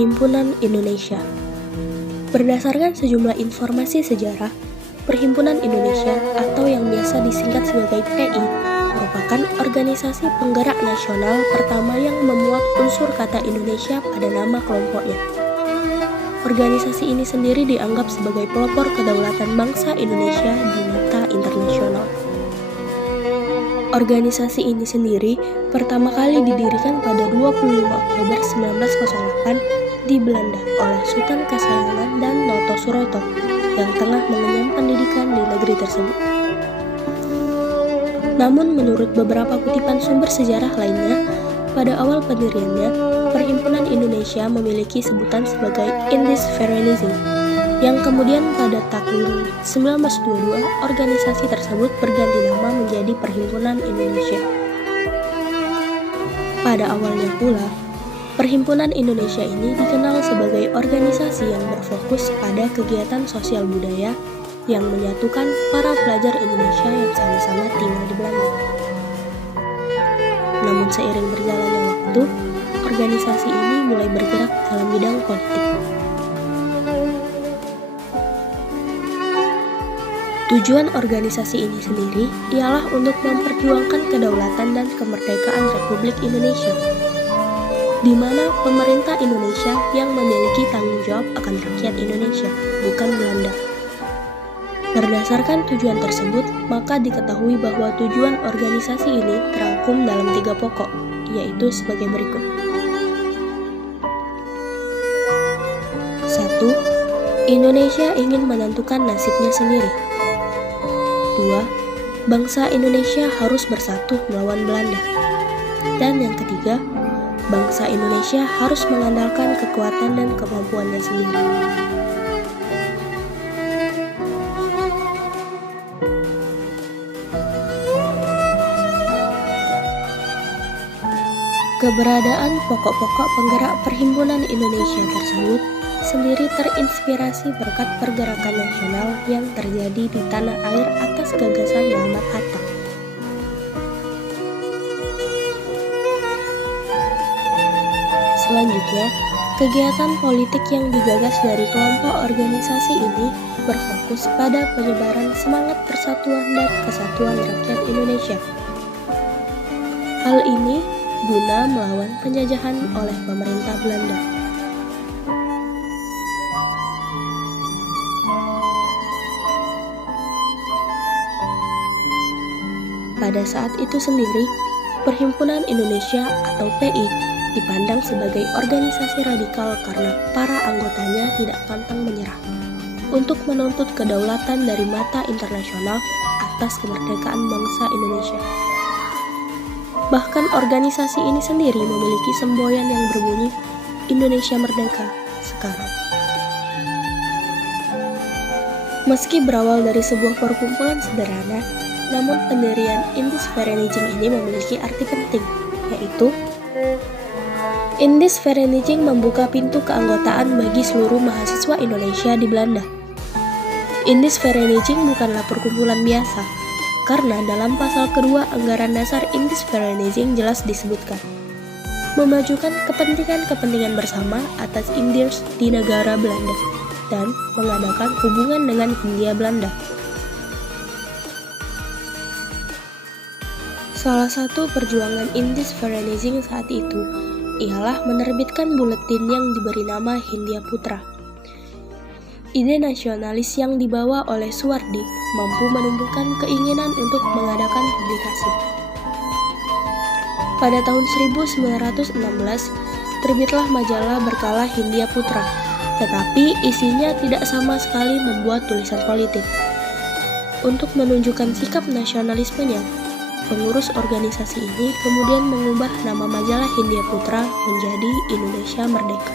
Perhimpunan Indonesia. Berdasarkan sejumlah informasi sejarah, Perhimpunan Indonesia atau yang biasa disingkat sebagai PI merupakan organisasi penggerak nasional pertama yang memuat unsur kata Indonesia pada nama kelompoknya. Organisasi ini sendiri dianggap sebagai pelopor kedaulatan bangsa Indonesia di mata internasional. Organisasi ini sendiri pertama kali didirikan pada 25 Oktober 1908 di Belanda oleh Sultan Kasayangan dan Noto Suroto yang tengah mengenyam pendidikan di negeri tersebut. Namun menurut beberapa kutipan sumber sejarah lainnya, pada awal pendiriannya, Perhimpunan Indonesia memiliki sebutan sebagai Indis Verenising, yang kemudian pada tahun 1922 organisasi tersebut berganti nama menjadi Perhimpunan Indonesia. Pada awalnya pula, Perhimpunan Indonesia ini dikenal sebagai organisasi yang berfokus pada kegiatan sosial budaya yang menyatukan para pelajar Indonesia yang sama-sama tinggal di Belanda. Namun seiring berjalannya waktu, organisasi ini mulai bergerak dalam bidang politik. Tujuan organisasi ini sendiri ialah untuk memperjuangkan kedaulatan dan kemerdekaan Republik Indonesia, di mana pemerintah Indonesia yang memiliki tanggung jawab akan rakyat Indonesia, bukan Belanda. Berdasarkan tujuan tersebut, maka diketahui bahwa tujuan organisasi ini terangkum dalam 3 pokok, yaitu sebagai berikut. 1. Indonesia ingin menentukan nasibnya sendiri. 2. Bangsa Indonesia harus bersatu melawan Belanda. Dan yang ketiga, bangsa Indonesia harus mengandalkan kekuatan dan kemampuannya sendiri. Keberadaan pokok-pokok penggerak Perhimpunan Indonesia tersebut sendiri terinspirasi berkat pergerakan nasional yang terjadi di tanah air atas gagasan Muhammad Hatta. Selanjutnya, kegiatan politik yang digagas dari kelompok organisasi ini berfokus pada penyebaran semangat persatuan dan kesatuan rakyat Indonesia. Hal ini guna melawan penjajahan oleh pemerintah Belanda. Pada saat itu sendiri, Perhimpunan Indonesia atau PI dipandang sebagai organisasi radikal karena para anggotanya tidak pantang menyerah untuk menuntut kedaulatan dari mata internasional atas kemerdekaan bangsa Indonesia. Bahkan organisasi ini sendiri memiliki semboyan yang berbunyi Indonesia Merdeka Sekarang. Meski berawal dari sebuah perkumpulan sederhana, namun pendirian Indis Verenising ini memiliki arti penting, yaitu Indis Verenising membuka pintu keanggotaan bagi seluruh mahasiswa Indonesia di Belanda. Indis Verenising bukanlah perkumpulan biasa, karena dalam pasal kedua Anggaran Dasar Indis Verenising jelas disebutkan memajukan kepentingan-kepentingan bersama atas Indiërs di negara Belanda dan mengadakan hubungan dengan Hindia Belanda. Salah satu perjuangan Indis Verenising saat itu ialah menerbitkan buletin yang diberi nama Hindia Putra. Ide nasionalis yang dibawa oleh Suwardi mampu menumbuhkan keinginan untuk mengadakan publikasi. Pada tahun 1916, terbitlah majalah berkala Hindia Putra, tetapi isinya tidak sama sekali membuat tulisan politik. Untuk menunjukkan sikap nasionalismenya, pengurus organisasi ini kemudian mengubah nama majalah Hindia Putra menjadi Indonesia Merdeka.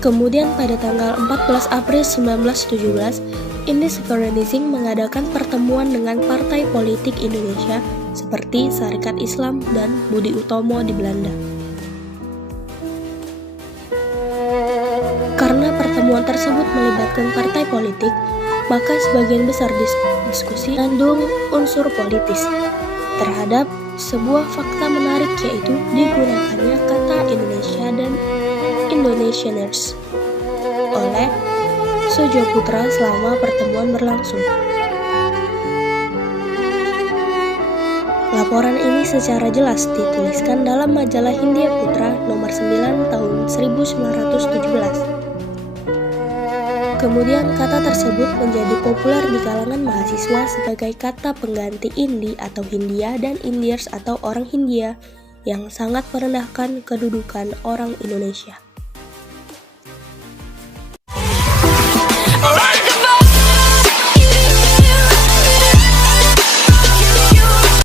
Kemudian pada tanggal 14 April 1917, Indis Verenising mengadakan pertemuan dengan partai politik Indonesia seperti Sarekat Islam dan Budi Utomo di Belanda. Karena pertemuan tersebut melibatkan partai politik, maka sebagian besar diskusi mengandung unsur politis terhadap Sebuah fakta menarik yaitu digunakannya kata Indonesia dan Indonesianers oleh Sojo Putra selama pertemuan berlangsung. Laporan ini secara jelas dituliskan dalam majalah Hindia Putra nomor 9 tahun 1917. Kemudian kata tersebut menjadi populer di kalangan mahasiswa sebagai kata pengganti Indi atau Hindia dan Indiers atau orang Hindia yang sangat merendahkan kedudukan orang Indonesia.